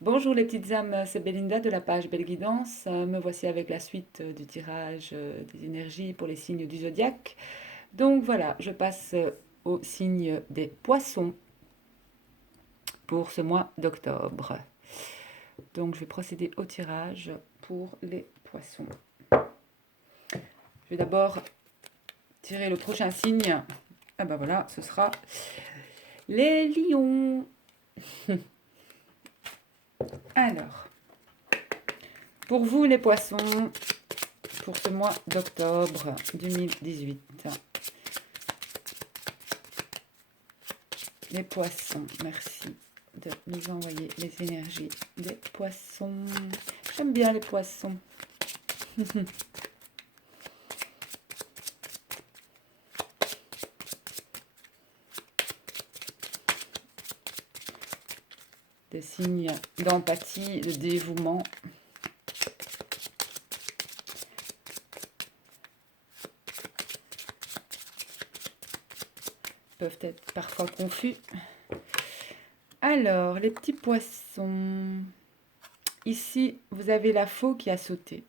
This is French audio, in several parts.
Bonjour les petites âmes, c'est Belinda de la page Belle Guidance. Me voici avec la suite du tirage des énergies pour les signes du zodiaque. Donc voilà, je passe au signe des poissons pour ce mois d'octobre. Donc je vais procéder au tirage pour les poissons. Je vais d'abord tirer le prochain signe. Ah ben voilà, ce sera les lions. Alors, pour vous les poissons, pour ce mois d'octobre 2018. Les poissons, merci de nous envoyer les énergies des poissons. J'aime bien les poissons. Des signes d'empathie, de dévouement. Peuvent être parfois confus. Alors, les petits poissons. Ici, vous avez la faux qui a sauté.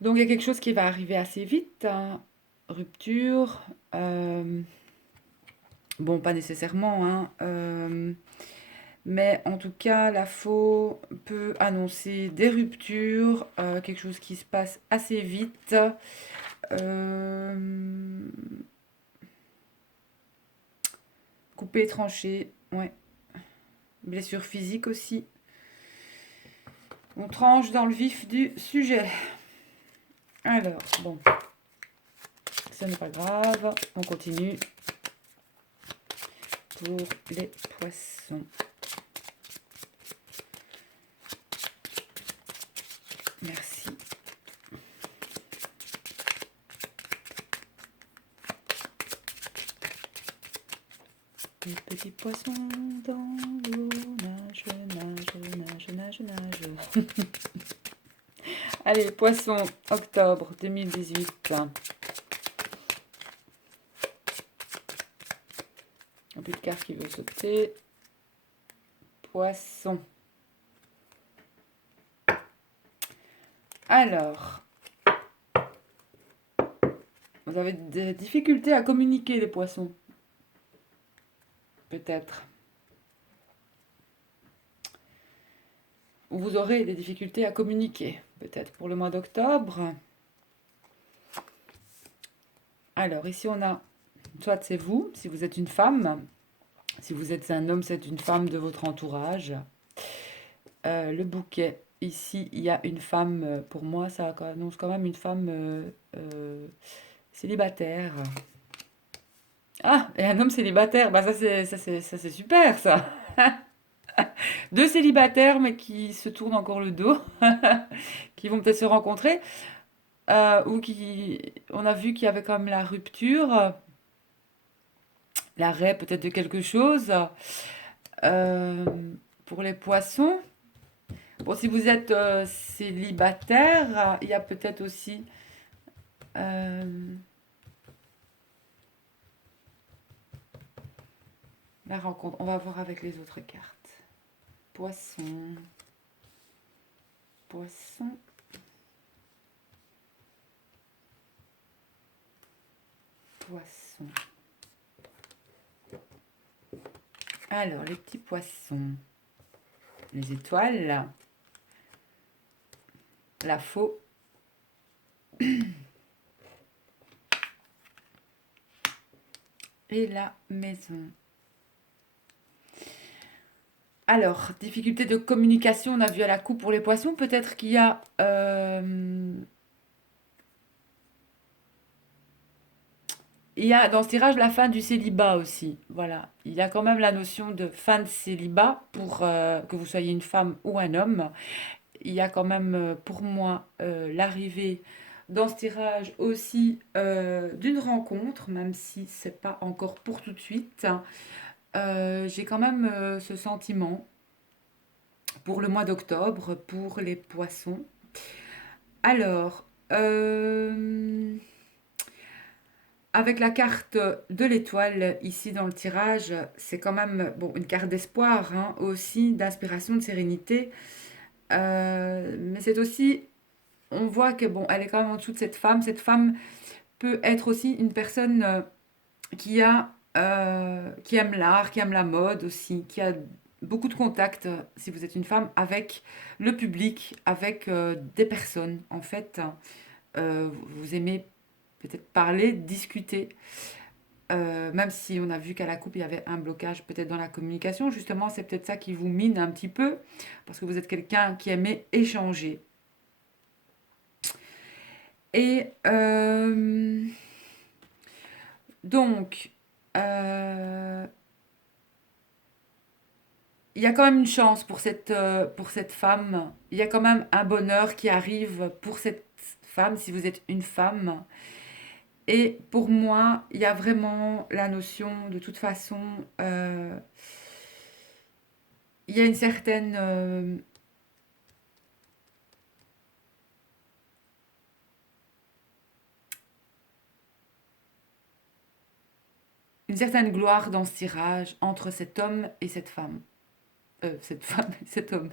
Donc, il y a quelque chose qui va arriver assez vite. Hein. Rupture. Bon, pas nécessairement. Hein, mais en tout cas, la faux peut annoncer des ruptures, quelque chose qui se passe assez vite. Couper, trancher, ouais. Blessure physique aussi. On tranche dans le vif du sujet. Alors, bon, ce n'est pas grave. On continue pour les poissons. Merci. Les petits poissons dans l'eau nage, nage, nage, nage, nage. Allez, poissons, octobre 2018. Un plus de carte qui veut sauter. Poisson. Alors, vous avez des difficultés à communiquer, les poissons. Peut-être. Ou vous aurez des difficultés à communiquer, peut-être pour le mois d'octobre. Alors, ici on a, soit c'est vous, si vous êtes une femme, si vous êtes un homme, c'est une femme de votre entourage. Le bouquet, ici il y a une femme, pour moi ça annonce quand même une femme célibataire. Ah, et un homme célibataire, bah ça c'est super ça. Deux célibataires mais qui se tournent encore le dos, qui vont peut-être se rencontrer. Ou qui, on a vu qu'il y avait quand même la rupture, l'arrêt peut-être de quelque chose. Euh, pour les poissons, bon, si vous êtes célibataire, il y a peut-être aussi euh, la rencontre. On va voir avec les autres cartes. Poisson, poisson, poisson. Alors, les petits poissons, les étoiles, la faux, et la maison. Alors, difficulté de communication, on a vu à la coupe pour les poissons. Peut-être qu'il y a il y a dans ce tirage la fin du célibat aussi. Voilà. Il y a quand même la notion de fin de célibat pour que vous soyez une femme ou un homme. Il y a quand même pour moi l'arrivée dans ce tirage aussi d'une rencontre, même si c'est pas encore pour tout de suite. J'ai quand même ce sentiment pour le mois d'octobre, pour les poissons. Alors, avec la carte de l'étoile ici dans le tirage, c'est quand même bon, une carte d'espoir, hein, aussi d'inspiration, de sérénité. Mais c'est aussi, on voit que bon, elle est quand même en dessous de cette femme. Cette femme peut être aussi une personne qui aime l'art, qui aime la mode aussi, qui a beaucoup de contacts, si vous êtes une femme, avec le public, avec des personnes. En fait, vous aimez peut-être parler, discuter. Même si on a vu qu'à la coupe, il y avait un blocage peut-être dans la communication, justement, c'est peut-être ça qui vous mine un petit peu, parce que vous êtes quelqu'un qui aimait échanger. Et donc, euh, il y a quand même une chance pour cette femme. Il y a quand même un bonheur qui arrive pour cette femme, si vous êtes une femme. Et pour moi, il y a vraiment la notion, de toute façon, il y a une certaine gloire dans ce tirage entre cet homme et cette femme. Cette femme et cet homme.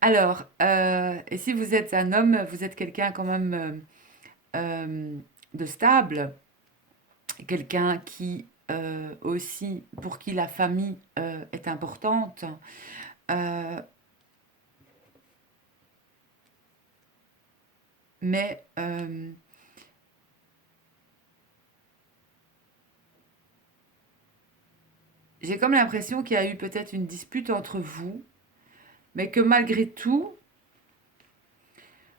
Alors, et si vous êtes un homme, vous êtes quelqu'un quand même de stable, quelqu'un qui aussi, pour qui la famille est importante. Euh, mais j'ai comme l'impression qu'il y a eu peut-être une dispute entre vous, mais que malgré tout,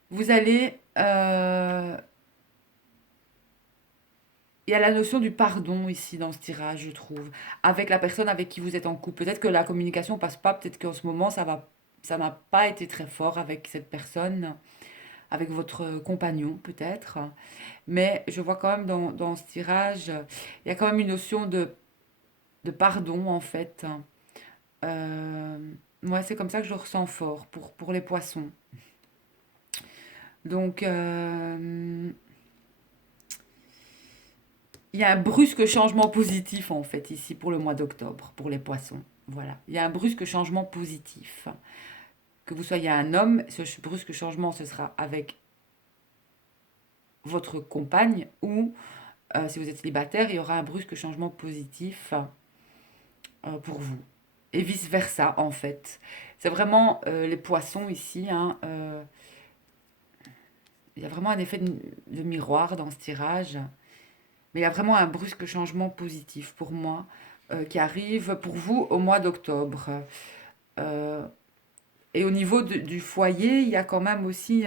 vous allez... il y a la notion du pardon ici dans ce tirage, je trouve, avec la personne avec qui vous êtes en couple. Peut-être que la communication passe pas, peut-être qu'en ce moment ça n'a pas été très fort avec cette personne, avec votre compagnon peut-être. Mais je vois quand même dans ce tirage, il y a quand même une notion de pardon en fait. Euh, Moi, c'est comme ça que je le ressens fort pour les poissons. Donc, il y a un brusque changement positif en fait ici pour le mois d'octobre, pour les poissons. Voilà, il y a un brusque changement positif. Que vous soyez un homme, ce brusque changement, ce sera avec votre compagne ou si vous êtes célibataire, il y aura un brusque changement positif pour vous. Et vice-versa en fait. C'est vraiment les poissons ici, hein, il y a vraiment un effet de miroir dans ce tirage. Mais il y a vraiment un brusque changement positif pour moi qui arrive pour vous au mois d'octobre. Euh, et au niveau du foyer, il y a quand même aussi...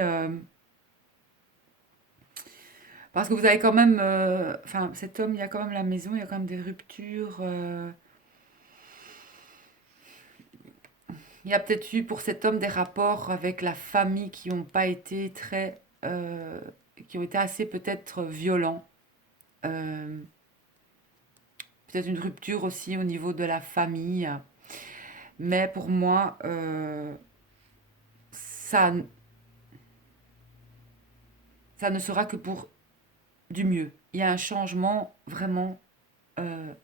parce que vous avez quand même... Enfin, cet homme, il y a quand même la maison, il y a quand même des ruptures. Il y a peut-être eu pour cet homme des rapports avec la famille qui n'ont pas été très... qui ont été assez peut-être violents. Euh, Peut-être une rupture aussi au niveau de la famille. Mais pour moi, ça, ça ne sera que pour du mieux. Il y a un changement vraiment euh,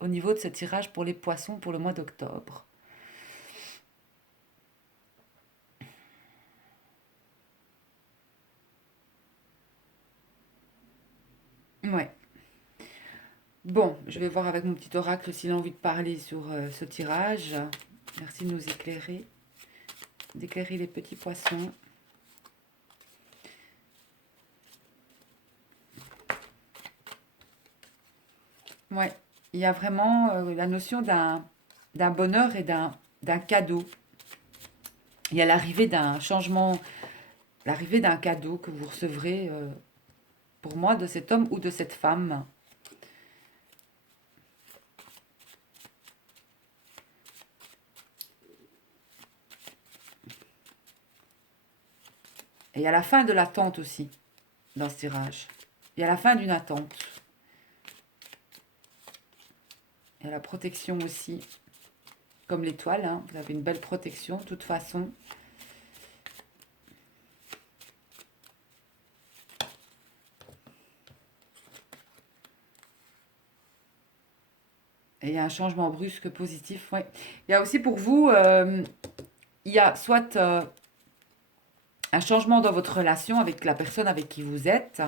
au niveau de ce tirage pour les poissons pour le mois d'octobre. Ouais. Bon, je vais voir avec mon petit oracle s'il a envie de parler sur ce tirage. Merci de nous éclairer, d'éclairer les petits poissons. Ouais, il y a vraiment la notion d'un bonheur et d'un cadeau. Il y a l'arrivée d'un changement, l'arrivée d'un cadeau que vous recevrez pour moi de cet homme ou de cette femme. Et il y a la fin de l'attente aussi dans ce tirage. Il y a la fin d'une attente. Il y a la protection aussi, comme l'étoile. Hein. Vous avez une belle protection, de toute façon. Et il y a un changement brusque positif. Ouais. Il y a aussi pour vous, il y a soit un changement dans votre relation avec la personne avec qui vous êtes.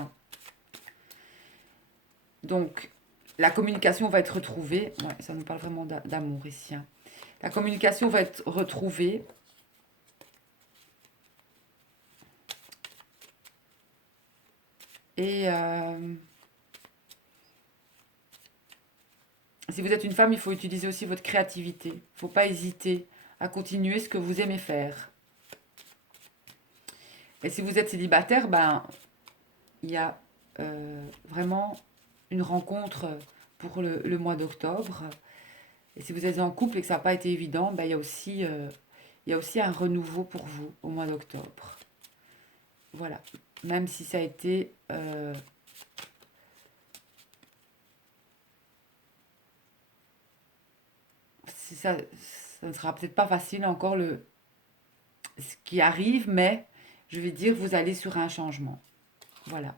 Donc, la communication va être retrouvée. Ouais, ça nous parle vraiment d'amour ici, hein. La communication va être retrouvée. Et si vous êtes une femme, il faut utiliser aussi votre créativité. Il ne faut pas hésiter à continuer ce que vous aimez faire. Et si vous êtes célibataire, ben, il y a vraiment une rencontre pour le mois d'octobre. Et si vous êtes en couple et que ça n'a pas été évident, ben, il y a aussi un renouveau pour vous au mois d'octobre. Voilà. Même si ça a été... si ça ne sera peut-être pas facile encore ce qui arrive, mais je vais dire, vous allez sur un changement. Voilà.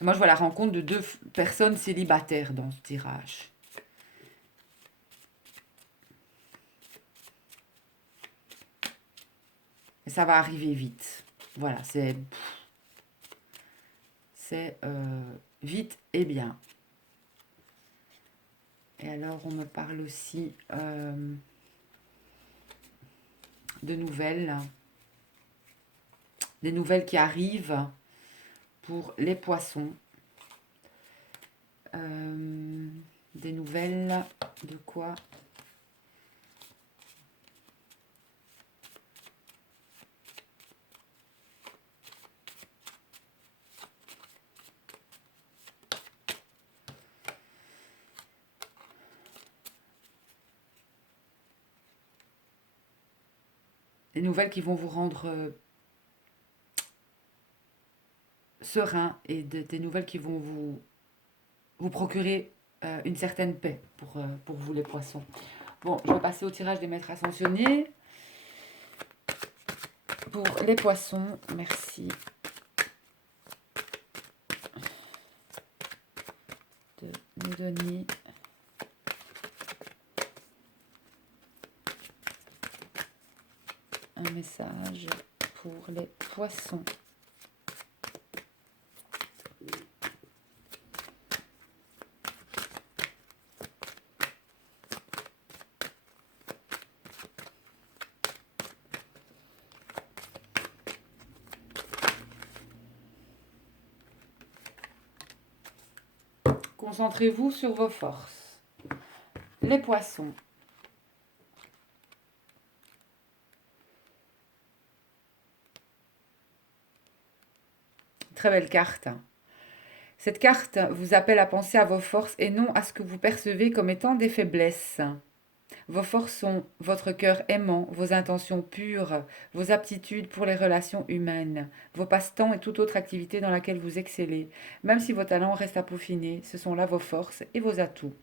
Moi, je vois la rencontre de deux personnes célibataires dans ce tirage. Et ça va arriver vite. Voilà, c'est vite et bien. Et alors, on me parle aussi de nouvelles. Des nouvelles qui arrivent pour les poissons. Des nouvelles de quoi? Des nouvelles qui vont vous rendre serein et des nouvelles qui vont vous procurer une certaine paix pour vous les poissons. Bon, je vais passer au tirage des maîtres ascensionnés. Pour les poissons, merci de nous donner un message pour les poissons. Concentrez-vous sur vos forces. Les poissons. Très belle carte. Cette carte vous appelle à penser à vos forces et non à ce que vous percevez comme étant des faiblesses. Vos forces sont votre cœur aimant, vos intentions pures, vos aptitudes pour les relations humaines, vos passe-temps et toute autre activité dans laquelle vous excellez. Même si vos talents restent à peaufiner, ce sont là vos forces et vos atouts.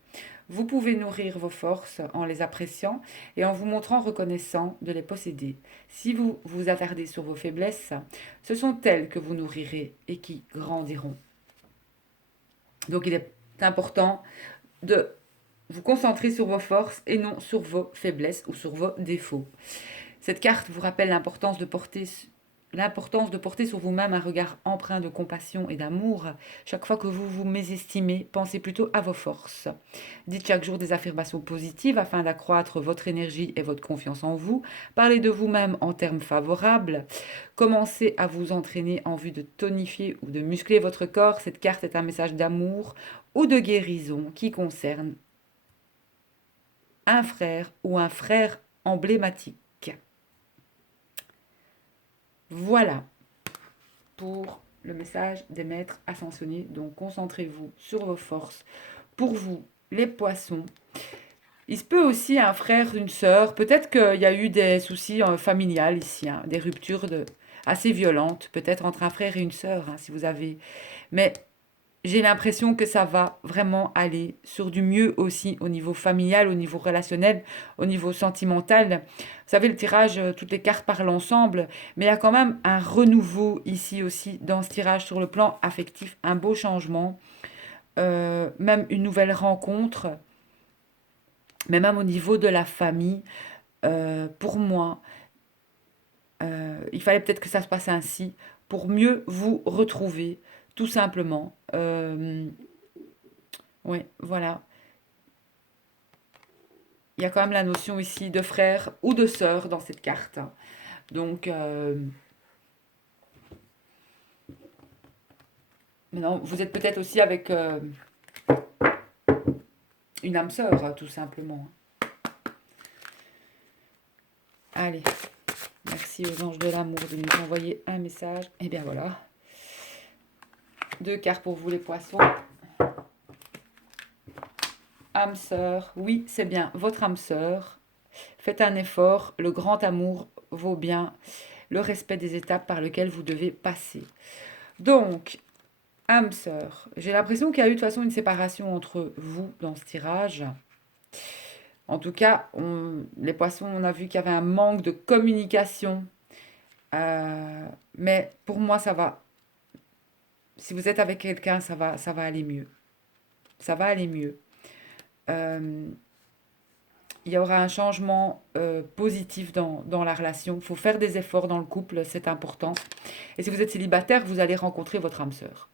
Vous pouvez nourrir vos forces en les appréciant et en vous montrant reconnaissant de les posséder. Si vous vous attardez sur vos faiblesses, ce sont elles que vous nourrirez et qui grandiront. Donc il est important de vous concentrer sur vos forces et non sur vos faiblesses ou sur vos défauts. Cette carte vous rappelle l'importance de porter sur vous-même un regard empreint de compassion et d'amour. Chaque fois que vous vous mésestimez, pensez plutôt à vos forces. Dites chaque jour des affirmations positives afin d'accroître votre énergie et votre confiance en vous. Parlez de vous-même en termes favorables. Commencez à vous entraîner en vue de tonifier ou de muscler votre corps. Cette carte est un message d'amour ou de guérison qui concerne un frère ou un frère emblématique. Voilà pour le message des maîtres ascensionnés. Donc concentrez-vous sur vos forces. Pour vous, les poissons, il se peut aussi un frère, une sœur. Peut-être qu'il y a eu des soucis familiales ici, hein, des ruptures assez violentes, peut-être entre un frère et une sœur, hein, si vous avez. Mais j'ai l'impression que ça va vraiment aller sur du mieux aussi au niveau familial, au niveau relationnel, au niveau sentimental. Vous savez, le tirage, toutes les cartes parlent ensemble, mais il y a quand même un renouveau ici aussi dans ce tirage sur le plan affectif, un beau changement. même une nouvelle rencontre, mais même au niveau de la famille, pour moi, il fallait peut-être que ça se passe ainsi pour mieux vous retrouver, tout simplement. Oui, voilà. Il y a quand même la notion ici de frère ou de sœur dans cette carte. Donc, maintenant, vous êtes peut-être aussi avec une âme sœur, tout simplement. Allez, merci aux anges de l'amour de nous envoyer un message. Et bien voilà. 2 cartes pour vous les poissons. Âme sœur, oui, c'est bien, votre âme sœur. Faites un effort, le grand amour vaut bien le respect des étapes par lesquelles vous devez passer. Donc, âme sœur, j'ai l'impression qu'il y a eu de toute façon une séparation entre vous dans ce tirage. En tout cas, les poissons, on a vu qu'il y avait un manque de communication. Mais pour moi, ça va. Si vous êtes avec quelqu'un, ça va aller mieux. Ça va aller mieux. Euh, il y aura un changement positif dans la relation. Il faut faire des efforts dans le couple, c'est important. Et si vous êtes célibataire, vous allez rencontrer votre âme sœur.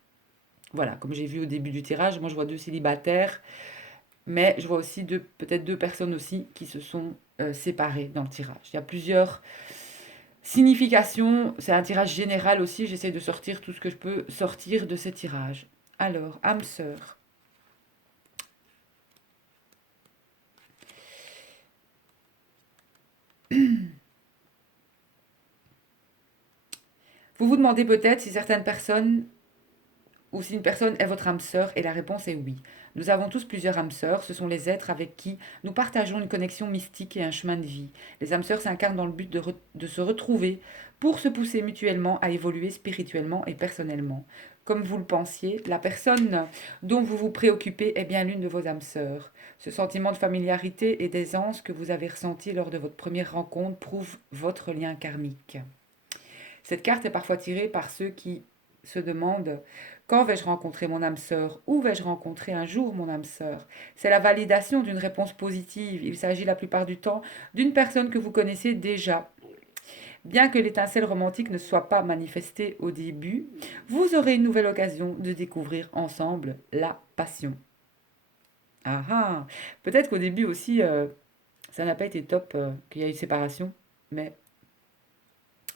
Voilà, comme j'ai vu au début du tirage, moi je vois 2 célibataires, mais je vois aussi peut-être 2 personnes aussi qui se sont séparées dans le tirage. Il y a plusieurs significations, c'est un tirage général aussi, j'essaie de sortir tout ce que je peux sortir de ces tirages. Alors, âme sœur. Vous vous demandez peut-être si certaines personnes ou si une personne est votre âme sœur, et la réponse est oui. Nous avons tous plusieurs âmes sœurs, ce sont les êtres avec qui nous partageons une connexion mystique et un chemin de vie. Les âmes sœurs s'incarnent dans le but de se retrouver pour se pousser mutuellement à évoluer spirituellement et personnellement. Comme vous le pensiez, la personne dont vous vous préoccupez est bien l'une de vos âmes sœurs. Ce sentiment de familiarité et d'aisance que vous avez ressenti lors de votre première rencontre prouve votre lien karmique. Cette carte est parfois tirée par ceux qui se demandent quand vais-je rencontrer mon âme sœur? Où vais-je rencontrer un jour mon âme sœur? C'est la validation d'une réponse positive. Il s'agit la plupart du temps d'une personne que vous connaissez déjà. Bien que l'étincelle romantique ne soit pas manifestée au début, vous aurez une nouvelle occasion de découvrir ensemble la passion. Ah ah. Peut-être qu'au début aussi, ça n'a pas été top, qu'il y a eu séparation, mais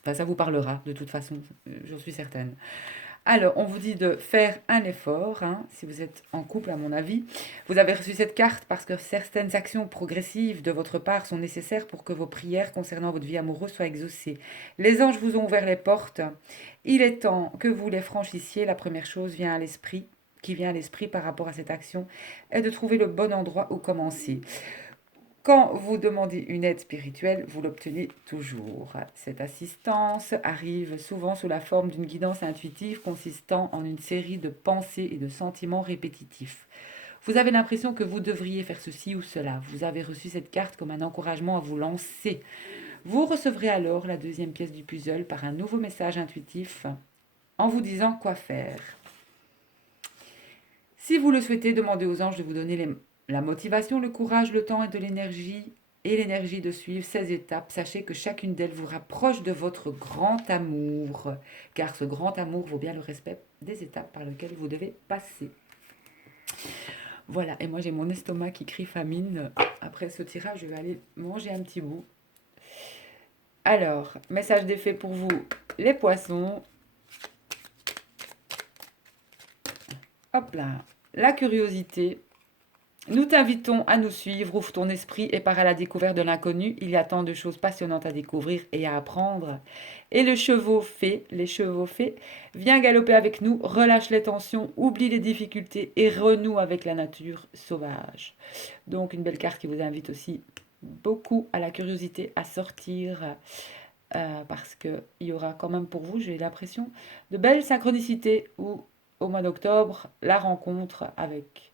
enfin, ça vous parlera de toute façon, j'en suis certaine. Alors, on vous dit de faire un effort, hein, si vous êtes en couple, à mon avis. Vous avez reçu cette carte parce que certaines actions progressives de votre part sont nécessaires pour que vos prières concernant votre vie amoureuse soient exaucées. Les anges vous ont ouvert les portes. Il est temps que vous les franchissiez. La première chose qui vient à l'esprit par rapport à cette action, est de trouver le bon endroit où commencer. Quand vous demandez une aide spirituelle, vous l'obtenez toujours. Cette assistance arrive souvent sous la forme d'une guidance intuitive consistant en une série de pensées et de sentiments répétitifs. Vous avez l'impression que vous devriez faire ceci ou cela. Vous avez reçu cette carte comme un encouragement à vous lancer. Vous recevrez alors la deuxième pièce du puzzle par un nouveau message intuitif en vous disant quoi faire. Si vous le souhaitez, demandez aux anges de vous donner la motivation, le courage, le temps et l'énergie de suivre ces étapes. Sachez que chacune d'elles vous rapproche de votre grand amour, car ce grand amour vaut bien le respect des étapes par lesquelles vous devez passer. Voilà, et moi j'ai mon estomac qui crie famine. Après ce tirage, je vais aller manger un petit bout. Alors, message d'effet pour vous, les poissons. Hop là, la curiosité. Nous t'invitons à nous suivre, ouvre ton esprit et pars à la découverte de l'inconnu. Il y a tant de choses passionnantes à découvrir et à apprendre. Et les chevaux faits, viens galoper avec nous, relâche les tensions, oublie les difficultés et renoue avec la nature sauvage. Donc une belle carte qui vous invite aussi beaucoup à la curiosité, à sortir, parce qu'il y aura quand même pour vous, j'ai l'impression, de belles synchronicités où au mois d'octobre, la rencontre avec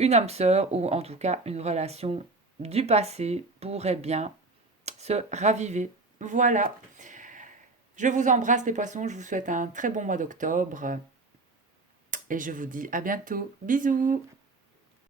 une âme sœur ou en tout cas une relation du passé pourrait bien se raviver. Voilà. Je vous embrasse les poissons, je vous souhaite un très bon mois d'octobre Et je vous dis à bientôt. Bisous!